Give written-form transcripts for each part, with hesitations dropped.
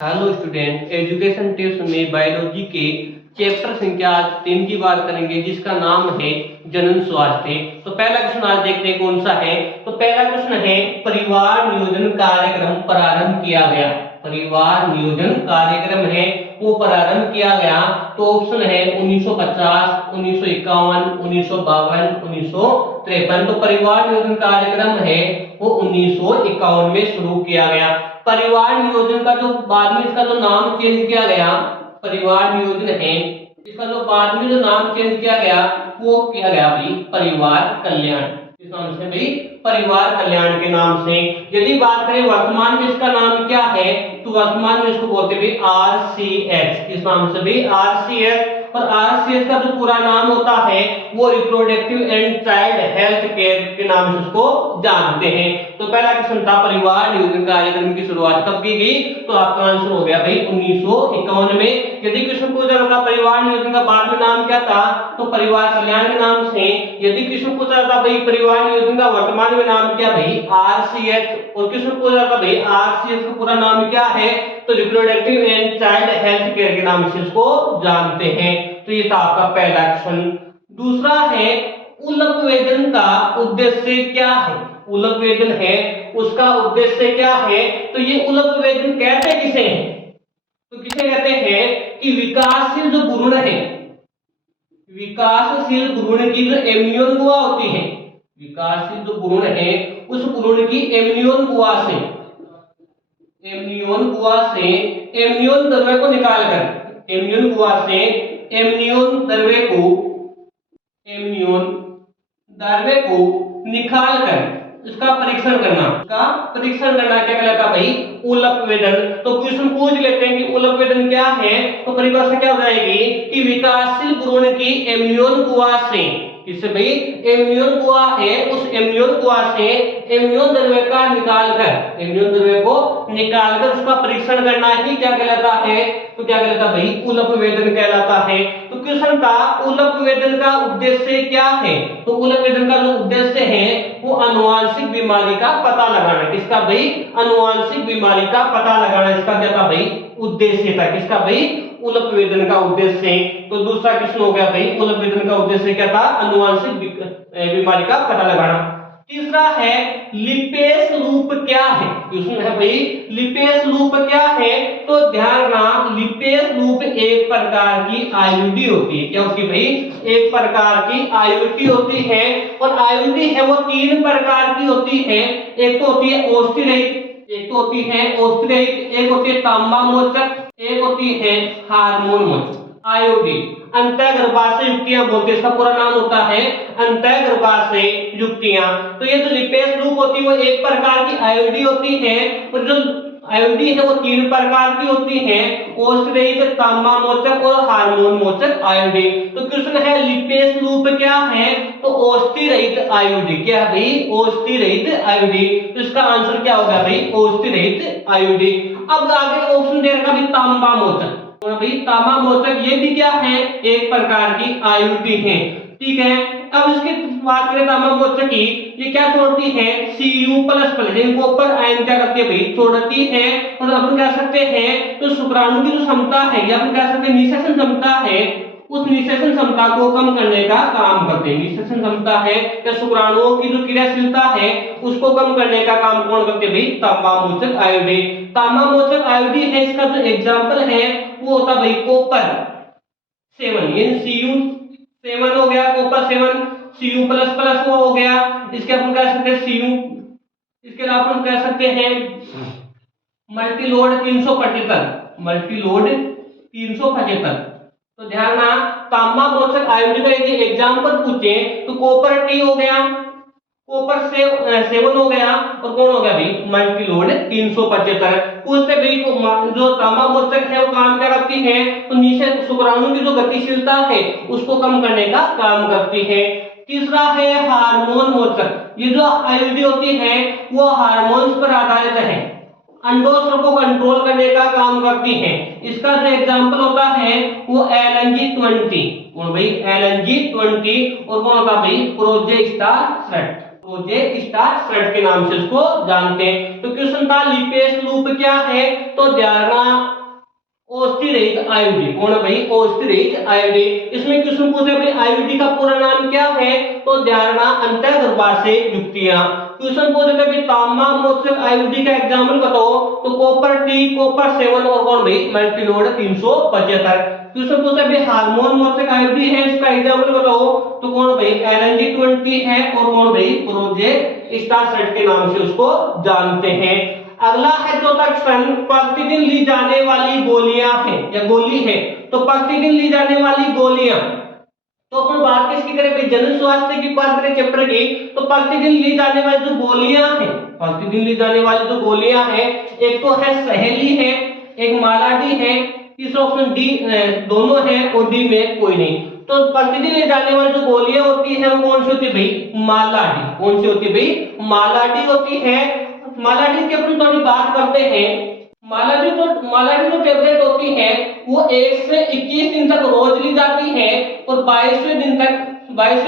Hello student, education tips में biology के chapter संख्या 3 की बात करेंगे, जिसका नाम है जनन स्वास्थ्य। तो पहला क्वेश्चन आज देखते हैं कौन सा है। तो पहला क्वेश्चन है, परिवार नियोजन कार्यक्रम प्रारंभ किया गया। परिवार नियोजन कार्यक्रम है वो प्रारंभ किया गया। तो ऑप्शन है 1950, 1951, 1952, 1953। तो परिवार नियोजन कार्यक्रम है वो 1951 में शुरू किया गया। परिवार नियोजन का जो बाद में इसका जो नाम चेंज किया गया, परिवार नियोजन है, इसका जो बाद में जो नाम चेंज किया गया वो किया गया भाई परिवार कल्याण। इस नाम से भाई परिवार कल्याण के नाम से। यदि बात करें वर्तमान में इसका नाम क्या है, तो वर्तमान में इसको बोलते हैं भाई आरसीएच। इस नाम से भाई आरसीएच। और आरसीएच का जो पूरा नाम होता है वो reproductive and child health care के नाम से उसको जानते हैं। तो पहला क्वेश्चन था, परिवार नियोजन कार्यक्रम की शुरुआत कब की गई, तो आपका आंसर हो गया भाई 1951 में। यदि क्वेश्चन पूछा जाता परिवार नियोजन का बाद में नाम क्या था, तो परिवार कल्याण के नाम से। यदि क्वेश्चन पूछा जाता भाई परिवार नियोजन का वर्तमान में नाम क्या, भाई आरसीएच। और क्वेश्चन पूछा जाता भाई आरसीएच का पूरा नाम क्या है, तो reproductive and child health care के नाम से इसको जानते हैं। तो ये था आपका पहला क्वेश्चन। दूसरा है, उलक वेदन का उद्देश्य क्या है। उलक वेदन है उसका उद्देश्य क्या है, तो ये उलक वेदन कहते किसे हैं, तो किसे कहते हैं कि विकासशील जो भ्रूण है, विकासशील भ्रूण की जो एम्नियोन गुहा होती है, विकासशील जो भ्रूण है उस भ्रूण की एम्नियोन गुहा से, एम्नियोन गुहा से एम्नियोन द्रव्य को निकालकर, एम्नियोन गुहा से एम्नियोन द्रव्य को, एम्नियोन द्रव्य को निकालकर इसका परीक्षण करना, इसका परीक्षण करना क्या कहलाता भाई उलक वेदन। तो क्वेश्चन पूछ लेते हैं कि उलक वेदन क्या है, तो परिभाषा क्या हो जाएगी कि विकासशील भ्रूण की एम्नियोन गुहा से, किससे भाई एम्नियोन गुहा है, उस एम्नियोन गुहा से एम्नियोन द्रव्य का निकालकर, एम्नियोन द्रव्य को निकालकर उसका परीक्षण करना ही क्या कहलाता है, तो क्या कहलाता भाई उलक वेदन कहलाता है। तो क्वेश्चन था उलक वेदन का उद्देश्य क्या है, तो उलक वेदन का जो उद्देश्य है वो आनुवांशिक बीमारी का पता लगाना। किसका भाई, आनुवांशिक बीमारी का पता लगाना इसका क्या था भाई उद्देश्य था। किसका भाई, उलक वेदन का उद्देश्य। तो दूसरा क्वेश्चन हो गया भाई उलक वेदन का उद्देश्य क्या था, आनुवांशिक बीमारी का पता लगाना। तीसरा है, लिपेस लूप क्या है। क्वेश्चन है भाई लिपेस लूप क्या है, तो ध्यान रखना लिपेस लूप एक प्रकार की आईयूडी होती है। क्या होती है भाई, एक प्रकार की आईयूडी होती है। और आईयूडी है वो तीन प्रकार की होती है। एक तो होती है ओस्टिरहित, एक तो होती है ओस्टिरहित, एक होती है तांबा मोचक, एक होती है हार्मोन मोचक। आईयूडी अंतःगर्भाशय युक्तियां बोलते हैं, इसका पूरा नाम होता है अंतःगर्भाशय युक्तियां। तो ये जो लिपेस लूप होती है वो एक प्रकार की आईयूडी होती है। और जो आईयूडी है वो तीन प्रकार की होती है, ओस्टिरहित, तांबा मोचक और हार्मोन मोचक आईयूडी। तो क्वेश्चन है लिपेस लूप क्या है, तो ओस्टिरहित आईयूडी। क्या है भाई, ओस्टिरहित आईयूडी। तो इसका आंसर क्या होगा भाई ओस्टिरहित आईयूडी। अब आगे ऑप्शन दे रखा भाई तांबा मोचक। तो भाई तांबा मोचक ये भी क्या है, एक प्रकार की आईयूडी है। ठीक है, अब इसकी बात करें तांबा मोचक की, ये क्या छोड़ती है Cu++, जिनको ऊपर आयन क्या करती है भाई छोड़ती है। और अपन कह सकते हैं तो शुक्राणु की जो क्षमता है, या अपन कह सकते हैं निषेचन क्षमता है, उस निषेचन क्षमता को कम करने का काम करते हैं। निषेचन क्षमता है या शुक्राणुओं की जो क्रियाशीलता है उसको कम करने का काम कौन करते हैं भाई, तांबा मोचक आयोडी। तांबा मोचक आयोडी है, इसका जो एग्जांपल है वो होता भाई कॉपर 7, यानी Cu7 हो गया, कॉपर 7, Cu++ वो हो गया। इसके अपन कह सकते हैं Cu, इसके अलावा अपन कह सकते हैं मल्टीलोड 375, मल्टीलोड 375। तो ध्यान ना, तांबा मोचक आयोडी का यदि एग्जांपल पूछे तो कॉपर टी हो गया, कॉपर 7 हो गया, और कौन हो गया भाई मल्टीलोड 375। पूछते भाई जो तांबा मोचक है वो काम क्या करती है, तो निषेध शुक्राणु की जो गतिशीलता है उसको कम करने का काम करती है। तीसरा है हार्मोन मोचक। ये जो आयोडी होती है वो हार्मोन्स पर आधारित है, अंडोस्राव को कंट्रोल करने का काम करती है। इसका जो एग्जांपल होता है वो LNG20, कौन भाई LNG20, और कौन होता भाई प्रोजेस्टेरोन। प्रोजेस्टेरोन के नाम से उसको जानते हैं। तो क्वेश्चन था लिपेज लूप क्या है, तो ध्यान रखना ओस्टिरइज आयोडीन। कौन है भाई, ओस्टिरइज आयोडीन। इसमें क्वेश्चन पूछे भाई आयोडीन का पूरा नाम क्या है, तो ध्यान रखना अंतर्गर्भाशय युक्तियां। क्वेश्चन पूछे थे भाई तांबा मोचक आयोडीन का एग्जांपल बताओ, तो कॉपर टी, कॉपर 7 और कौन भाई मल्टीलोड 375। क्वेश्चन पूछे भाई हार्मोन मोचक आयोडीन है, इसका एग्जांपल बताओ, तो कौन भाई LNG20 है और कौन भाई प्रोजेस्टेरोन के नाम से उसको जानते हैं। अगला है चौथा क्वेश्चन, प्रतिदिन ली जाने वाली गोलियां हैं या गोली है, तो प्रतिदिन ली जाने वाली गोलियां, तो अपन बात किसकी करें भाई जन स्वास्थ्य की बात करें चैप्टर की, तो प्रतिदिन ली जाने वाली जो गोलियां हैं, प्रतिदिन ली जाने वाली जो गोलियां हैं, एक तो है सहेली है, एक मालाडी है, तीसरा ऑप्शन डी दोनों है और डी में कोई नहीं। तो प्रतिदिन ले जाने वाली जो गोलियां होती है वो कौन सी होती है भाई, मालाडी। कौन सी होती है भाई, मालाडी होती है। मालाडी की अपन थोड़ी बात करते हैं। मालाडी जो टेबलेट होती है वो 1 से 21 दिन तक रोज ली जाती है और 22वें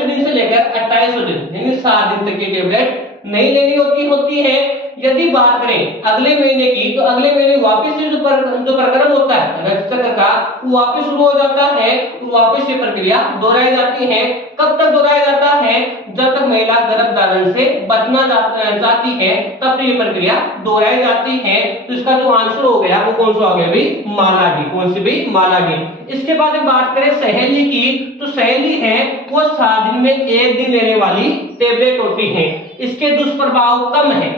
दिन से लेकर 28वें दिन यानी 7 दिन तक की टेबलेट नहीं लेनी होती है। यदि बात करें अगले महीने की, तो अगले महीने वापस से जो प्रकरण होता है रक्तचक्र का, वो वापस शुरू हो जाता है और वापस से प्रक्रिया दोहराई जाती है। कब तक दोहराया जाता है, जब तक महिला गर्भ धारण से बचना चाहती है तब तक ये प्रक्रिया दोहराई जाती है। तो इसका जो आंसर हो गया वो कौन सा हो गया भाई, मालाडी। कौन सी भाई, मालाडी। इसके बाद में बात करें सहेली की, तो सहेली है वो 7 दिन में 1 दिन लेने वाली टेबलेट होती है। इसके दुष्प्रभाव कम है,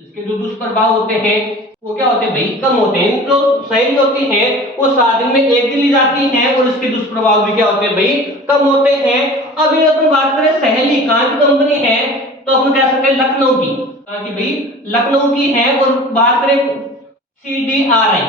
इसके जो दुष्प्रभाव होते हैं वो क्या होते हैं भाई, कम होते हैं। जो सहेली होती है वो 7 दिन में 1 दिन ली जाती है और इसके दुष्प्रभाव भी क्या होते हैं भाई, कम होते हैं। अब ये अपन बात करें सहेली कहाँ की कंपनी है, तो अपन कह सकते हैं लखनऊ की, कहाँ की भाई, लखनऊ की है। और बात करें CDRI,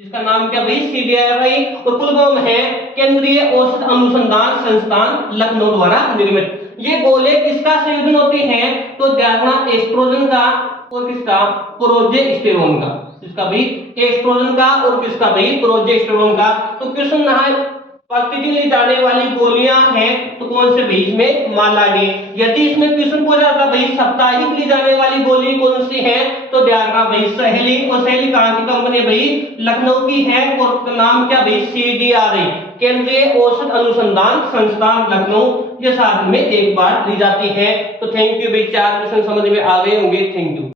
जिसका नाम क्या भाई, CDRI, और फुल फॉर्म है केंद्रीय औषध अनुसंधान संस्थान लखनऊ द्वारा निर्मित। ये गोले किसका संयोजन होती है, तो ध्यान रखना एस्ट्रोजन का और किसका, प्रोजेस्टेरोन का। किसका भाई, एस्ट्रोजन का और किसका भाई, प्रोजेस्टेरोन का। तो क्वेश्चन है प्रतिदिन ली जाने वाली गोलियां हैं, तो कौन से बीच में, मालाडी। यदि इसमें क्वेश्चन पूछा जाता भाई साप्ताहिक ली जाने वाली गोली कौन सी है, तो ध्यान रखना भाई सहेली। और सहेली कहाँ की कंपनी है भाई, लखनऊ की है और नाम क्या भाई, CDRI, केंद्रीय औषध अनुसंधान संस्थान लखनऊ। ये 7 दिन में 1 बार ली जाती है। तो थैंक यू भाई, 4 क्वेश्चन समझ में आ गए होंगे। Thank you.